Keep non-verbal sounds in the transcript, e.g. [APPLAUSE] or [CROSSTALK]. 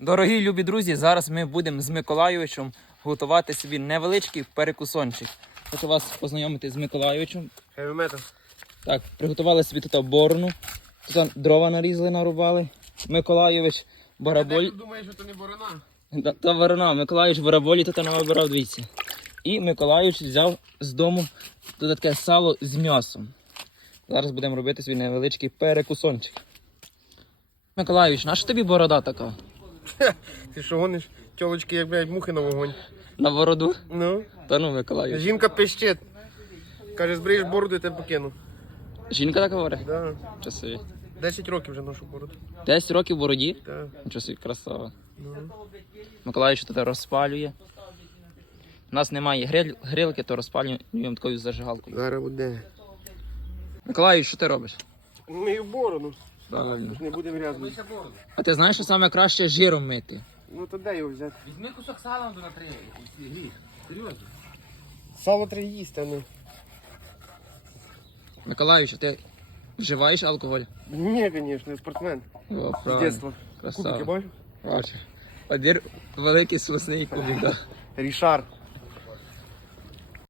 Дорогі любі друзі, зараз ми будемо з Миколайовичем готувати собі невеличкий перекусончик. Хочу вас познайомити з Миколайовичем. Так, приготували собі тут борону. Тут дрова нарізали, нарубали. Миколайович бараболь. Ти думаєш, що це не борона? Та ворона, Миколайович бараболі тут навибирав двійці. І Миколайович взяв з дому тут таке сало з м'ясом. Зараз будемо робити свій невеличкий перекусончик. Миколайович, наша тобі борода така? [LAUGHS] Ти що гониш? Тілочки, як блядь, мухи на вогонь. На бороду? Ну. Та ну, Миколайович. Жінка пищить. Каже, збриєш бороду, я тебе покину. Жінка так говорить? Да. Часи. 10 років вже ношу бороду. 10 років в бороді? Так. Нічого собі, красава. Ну. Миколаївич тут розпалює. У нас немає гриль, грилки, то розпалюємо такою зажигалкою. Зараз буде. Миколаївич, що ти робиш? Мию бороду. Правильно. Не будемо грязні. А ти знаєш, що саме краще жиром мити? Ну то де його взяти? Візьми кусок сала на три гріх. Серйозно. Сало треба їсти, а не. Миколаївич, а ти вживаєш алкоголь? Ні, звісно, я спортсмен. О, З правильно. дитинства. Красава. Кубики бачиш? Бачу. Один великий смачний кубик, да. Рішар.